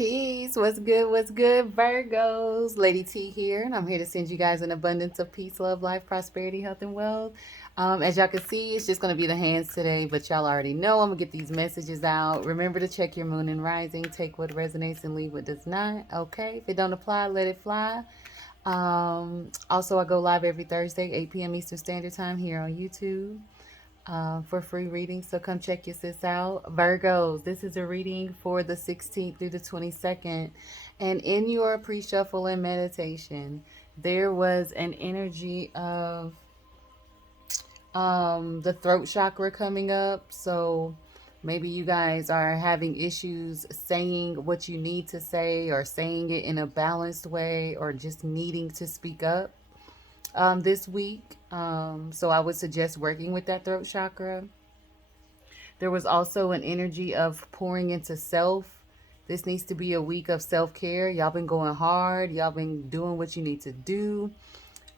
Peace. What's good, Virgos? Lady T here, and I'm here to send you guys an abundance of peace, love, life, prosperity, health, and wealth. As y'all can see, it's just going to be the hands today, but y'all already know I'm going to get these messages out. Remember to check your moon and rising. Take what resonates and leave what does not. Okay? If it don't apply, let it fly. Also, I go live every Thursday, 8 p.m. Eastern Standard Time here on YouTube for free readings. So come check your sis out. Virgos, this is a reading for the 16th through the 22nd. And in your pre-shuffle and meditation, there was an energy of the throat chakra coming up. So maybe you guys are having issues saying what you need to say or saying it in a balanced way or just needing to speak up this week. So I would suggest working with that throat chakra. There was also an energy of pouring into self. This needs to be a week of self-care. Y'all been going hard. Y'all been doing what you need to do.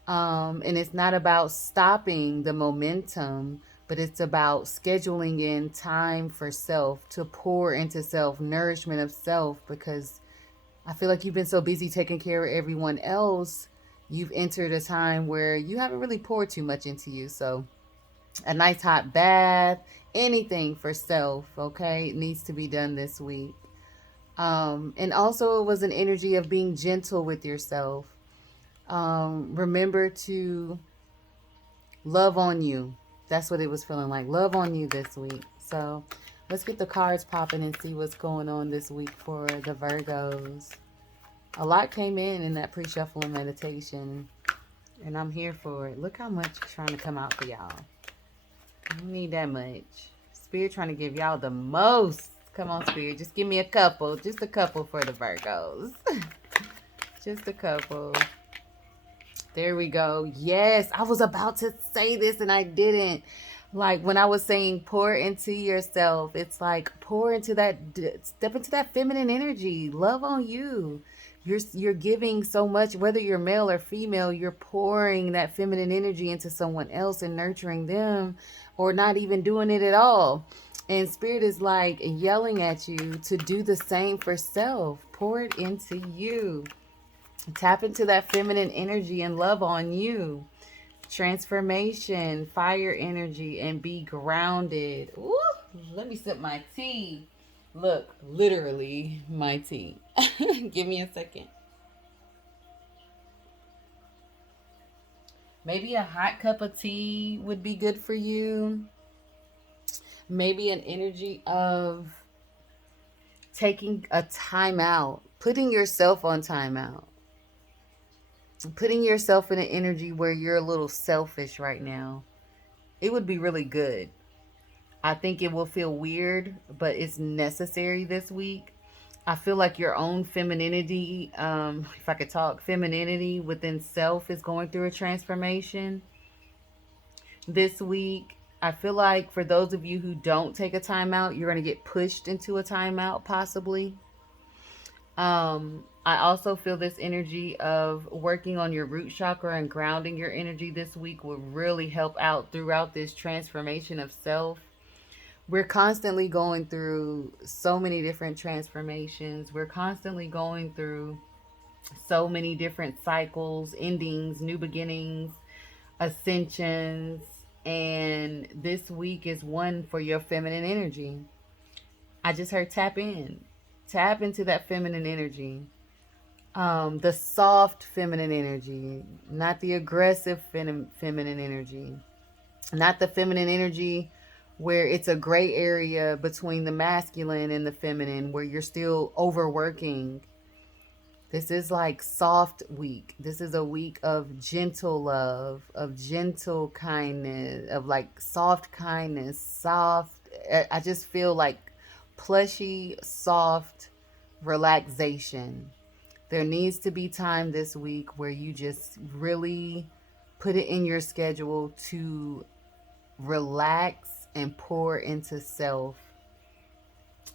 And it's not about stopping the momentum, but it's about scheduling in time for self, to pour into self, nourishment of self, because I feel like you've been so busy taking care of everyone else. You've entered a time where you haven't really poured too much into you. So a nice hot bath, anything for self, okay, it needs to be done this week. And also, it was an energy of being gentle with yourself. Remember to love on you. That's what it was feeling like. Love on you this week. So let's get the cards popping and see what's going on this week for the Virgos. A lot came in that pre-shuffle and meditation, and I'm here for it. Look how much is trying to come out for y'all. I don't need that much. Spirit trying to give y'all the most. Come on, Spirit. Just give me a couple. Just a couple for the Virgos. Just a couple. There we go. Yes, I was about to say this and I didn't. Like when I was saying pour into yourself, it's like pour into that, step into that feminine energy. Love on you. You're giving so much, whether you're male or female, you're pouring that feminine energy into someone else and nurturing them, or not even doing it at all. And Spirit is like yelling at you to do the same for self. Pour it into you. Tap into that feminine energy and love on you. Transformation, fire energy, and be grounded. Ooh, let me sip my tea. Look, literally my tea. Give me a second. Maybe a hot cup of tea would be good for you. Maybe an energy of taking a time out, putting yourself on time out, putting yourself in an energy where you're a little selfish right now. It would be really good. I think it will feel weird, but it's necessary this week. I feel like your own femininity, if I could talk, femininity within self is going through a transformation this week. I feel like for those of you who don't take a timeout, you're going to get pushed into a timeout possibly. I also feel this energy of working on your root chakra and grounding your energy this week will really help out throughout this transformation of self. We're constantly going through so many different transformations. We're constantly going through so many different cycles, endings, new beginnings, ascensions. And this week is one for your feminine energy. I just heard tap in. Tap into that feminine energy. The soft feminine energy, not the aggressive feminine energy, not the feminine energy where it's a gray area between the masculine and the feminine, where you're still overworking. This is like soft week. This is a week of gentle love, of gentle kindness, of like soft kindness, soft. I just feel like plushy, soft relaxation. There needs to be time this week where you just really put it in your schedule to relax and pour into self.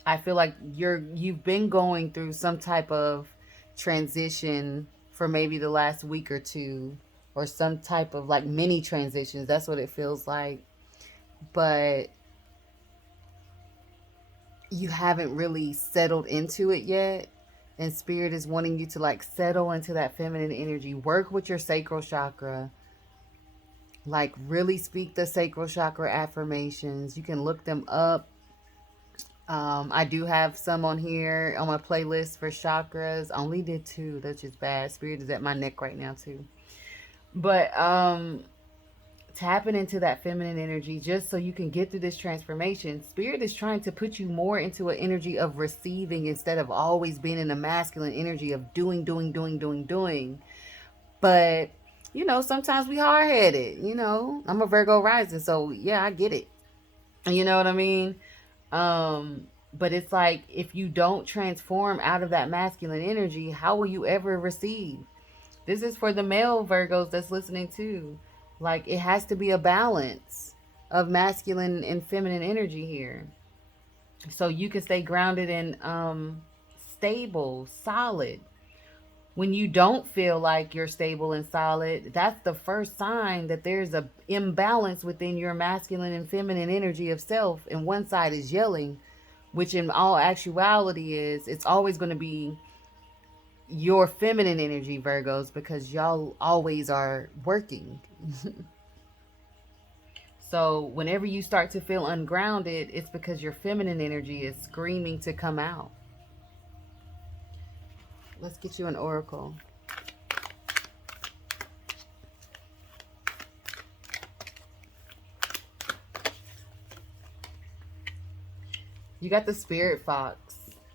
I feel like you've been going through some type of transition for maybe the last week or two, or some type of like mini transitions. That's what it feels like. But you haven't really settled into it yet. And Spirit is wanting you to like settle into that feminine energy. Work with your sacral chakra. Like really speak the sacral chakra affirmations. You can look them up. I do have some on here on my playlist for chakras. I only did 2. That's just bad. Spirit is at my neck right now too. But tapping into that feminine energy just so you can get through this transformation. Spirit is trying to put you more into an energy of receiving instead of always being in a masculine energy of doing. But you know, sometimes we hard-headed. You know, I'm a Virgo rising, so yeah, I get it. You know what I mean? But it's like if you don't transform out of that masculine energy, how will you ever receive? This is for the male Virgos that's listening too. Like it has to be a balance of masculine and feminine energy here. So you can stay grounded and stable, solid. When you don't feel like you're stable and solid, that's the first sign that there's a imbalance within your masculine and feminine energy of self, and one side is yelling, which in all actuality is it's always going to be your feminine energy, Virgos, because y'all always are working. So whenever you start to feel ungrounded, it's because your feminine energy is screaming to come out. Let's get you an oracle. You got the Spirit Fox,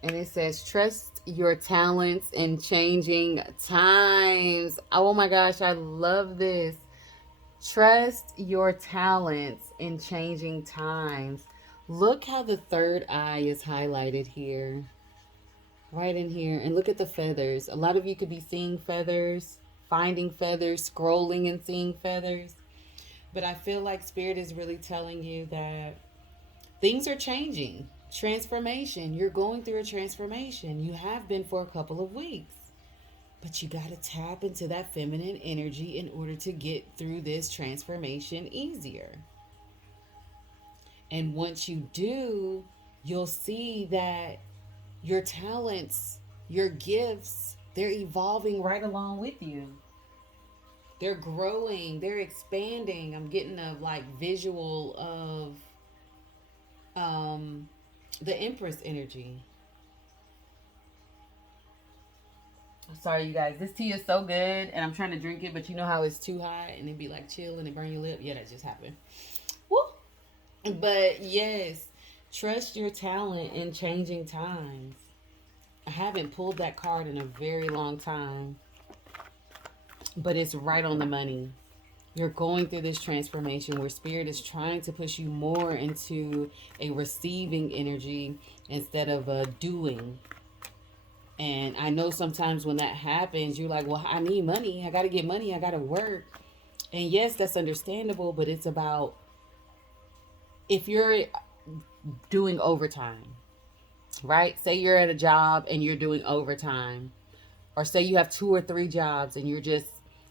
and it says, trust your talents in changing times. Oh my gosh, I love this. Trust your talents in changing times. Look how the third eye is highlighted here. Right in here. And look at the feathers. A lot of you could be seeing feathers, finding feathers, scrolling and seeing feathers. But I feel like Spirit is really telling you that things are changing. Transformation. You're going through a transformation. You have been for a couple of weeks. But you got to tap into that feminine energy in order to get through this transformation easier. And once you do, you'll see that your talents, your gifts, they're evolving right along with you. They're growing, they're expanding. I'm getting a like visual of the Empress energy. Sorry, you guys. This tea is so good, and I'm trying to drink it, but you know how it's too hot, and it be like chill, and it burn your lip. Yeah, that just happened. Woo! But yes, trust your talent in changing times. I haven't pulled that card in a very long time, but it's right on the money. You're going through this transformation where Spirit is trying to push you more into a receiving energy instead of a doing. And I know sometimes when that happens, you're like, well, I need money. I got to get money. I got to work. And yes, that's understandable, but it's about if you're doing overtime, right? Say you're at a job and you're doing overtime, or say you have 2 or 3 jobs and you're just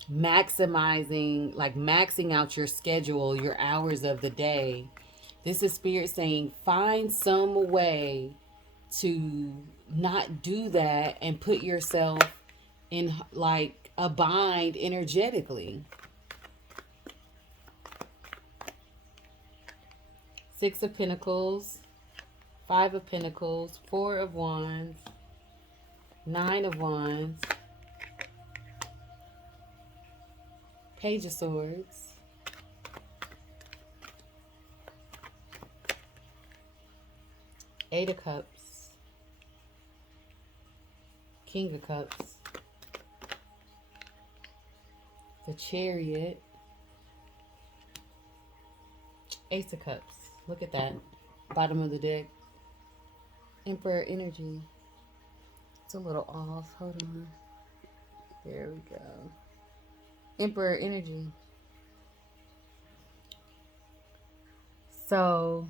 maximizing, like maxing out your schedule, your hours of the day. This is Spirit saying, find some way to not do that and put yourself in like a bind energetically. 6 of Pentacles, 5 of Pentacles, 4 of Wands, 9 of Wands, Page of Swords, Eight of Cups, King of Cups, the Chariot, Ace of Cups. Look at that. Bottom of the deck. Emperor energy. It's a little off. Hold on. There we go. Emperor energy. So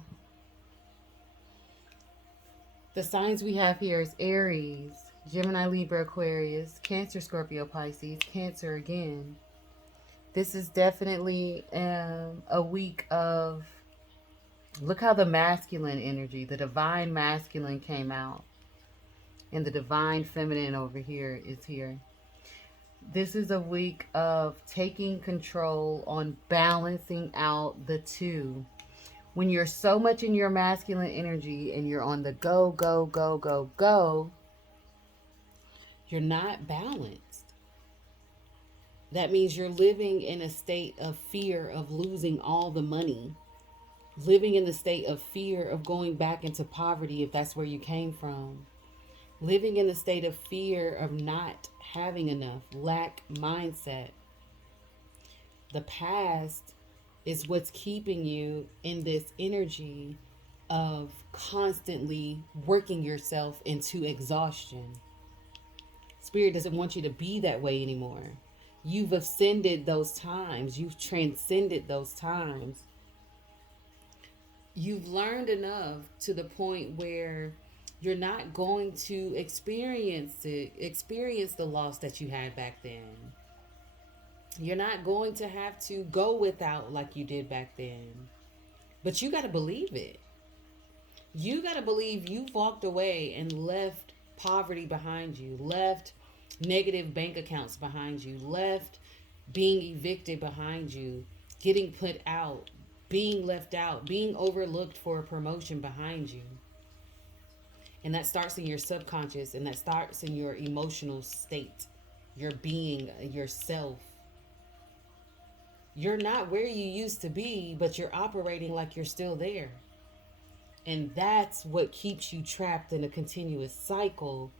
the signs we have here is Aries, Gemini, Libra, Aquarius, Cancer, Scorpio, Pisces, Cancer again. This is definitely a week of, look how the masculine energy, the divine masculine came out. And the divine feminine over here is here. This is a week of taking control on balancing out the two. When you're so much in your masculine energy and you're on the go, go, go, go, go, you're not balanced. That means you're living in a state of fear of losing all the money, living in the state of fear of going back into poverty if that's where you came from, living in the state of fear of not having enough, lack mindset. The past is what's keeping you in this energy of constantly working yourself into exhaustion. Spirit doesn't want you to be that way anymore. You've ascended those times. You've transcended those times. You've learned enough to the point where you're not going to experience the loss that you had back then. You're not going to have to go without like you did back then. But you got to believe it. You got to believe you've walked away and left poverty behind you, left negative bank accounts behind you, left being evicted behind you, getting put out, being left out, being overlooked for a promotion behind you. And that starts in your subconscious, and that starts in your emotional state, your being, yourself. You're not where you used to be, but you're operating like you're still there. And that's what keeps you trapped in a continuous cycle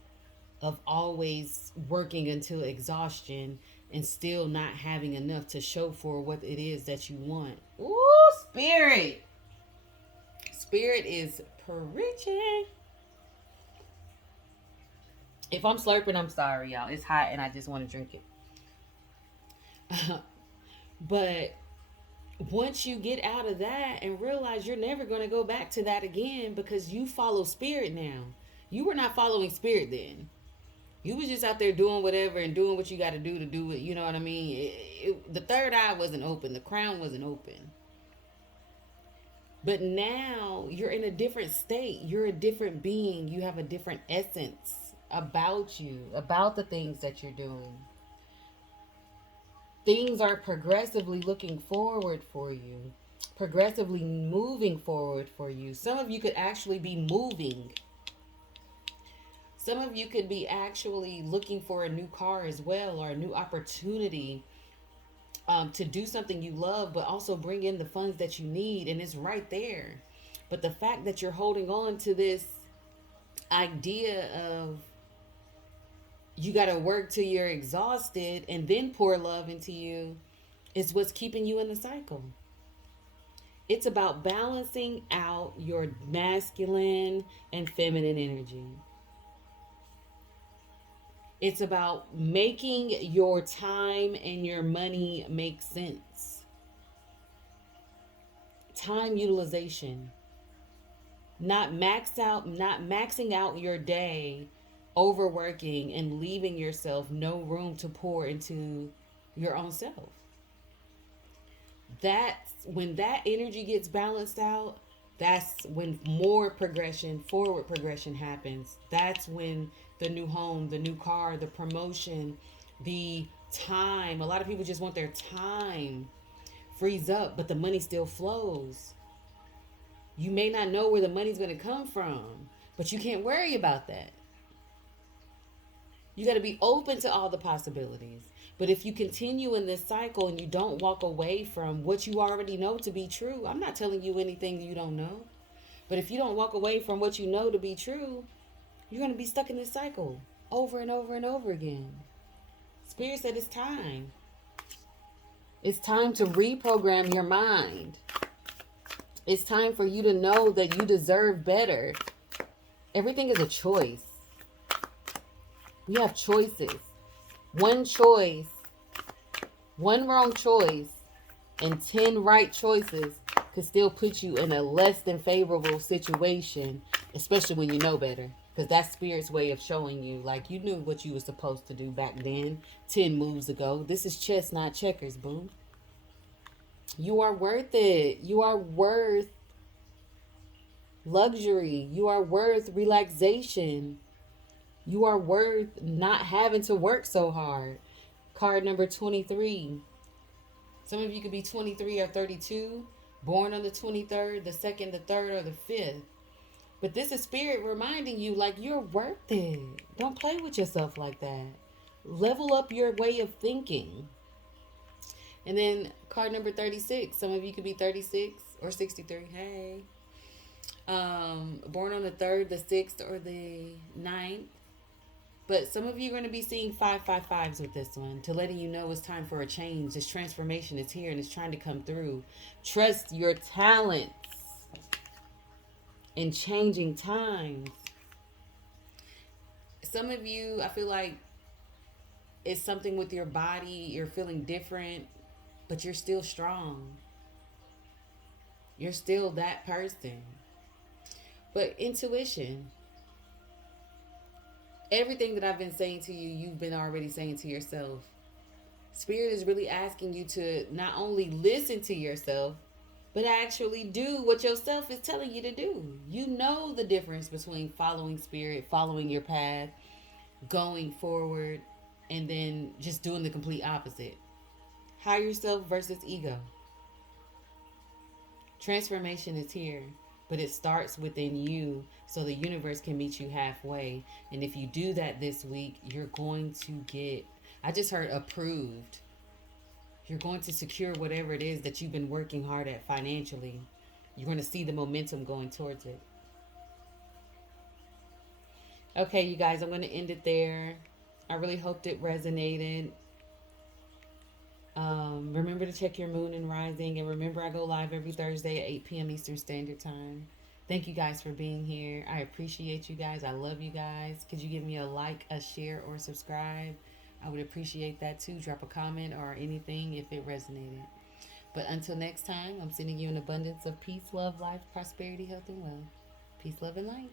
of always working until exhaustion and still not having enough to show for what it is that you want. Ooh, spirit. Spirit is preaching. If I'm slurping, I'm sorry, y'all. It's hot and I just want to drink it. But once you get out of that and realize you're never going to go back to that again because you follow spirit now. You were not following spirit then. You was just out there doing whatever and doing what you got to do it. You know what I mean? The third eye wasn't open. The crown wasn't open. But now you're in a different state. You're a different being. You have a different essence about you, about the things that you're doing. Things are progressively looking forward for you, progressively moving forward for you. Some of you could actually be moving. Some of you could be actually looking for a new car as well, or a new opportunity to do something you love, but also bring in the funds that you need. And it's right there. But the fact that you're holding on to this idea of you got to work till you're exhausted and then pour love into you is what's keeping you in the cycle. It's about balancing out your masculine and feminine energy. It's about making your time and your money make sense. Time utilization. Not maxing out your day, overworking and leaving yourself no room to pour into your own self. That's when that energy gets balanced out. That's when more progression, forward progression happens. That's when the new home, the new car, the promotion, the time. A lot of people just want their time frees up, but the money still flows. You may not know where the money's going to come from, but you can't worry about that. You got to be open to all the possibilities. But if you continue in this cycle and you don't walk away from what you already know to be true, I'm not telling you anything you don't know. But if you don't walk away from what you know to be true, you're going to be stuck in this cycle over and over and over again. Spirit said it's time. It's time to reprogram your mind. It's time for you to know that you deserve better. Everything is a choice. We have choices. One choice, one wrong choice, and 10 right choices could still put you in a less than favorable situation, especially when you know better. Because that's Spirit's way of showing you, like, you knew what you were supposed to do back then, 10 moves ago. This is chess, not checkers, boo. You are worth it. You are worth luxury. You are worth relaxation. You are worth not having to work so hard. Card number 23. Some of you could be 23 or 32, born on the 23rd, the 2nd, the 3rd, or the 5th. But this is spirit reminding you, like, you're worth it. Don't play with yourself like that. Level up your way of thinking. And then card number 36. Some of you could be 36 or 63. Hey. Born on the 3rd, the 6th, or the 9th. But some of you are going to be seeing 555s with this one, to letting you know it's time for a change. This transformation is here and it's trying to come through. Trust your talents in changing times. Some of you, I feel like it's something with your body. You're feeling different, but you're still strong. You're still that person. But intuition. Everything that I've been saying to you, you've been already saying to yourself. Spirit is really asking you to not only listen to yourself, but actually do what yourself is telling you to do. You know the difference between following spirit, following your path, going forward, and then just doing the complete opposite. Higher self versus ego. Transformation is here, but it starts within you, so the universe can meet you halfway. And if you do that this week, you're going to get, I just heard approved. You're going to secure whatever it is that you've been working hard at financially. You're going to see the momentum going towards it. Okay, you guys, I'm going to end it there. I really hoped it resonated. Remember to check your moon and rising. And remember, I go live every Thursday at 8 p.m. Eastern Standard Time. Thank you guys for being here. I appreciate you guys. I love you guys. Could you give me a like, a share, or subscribe? I would appreciate that too. Drop a comment or anything if it resonated. But until next time, I'm sending you an abundance of peace, love, life, prosperity, health, and wealth. Peace, love, and light.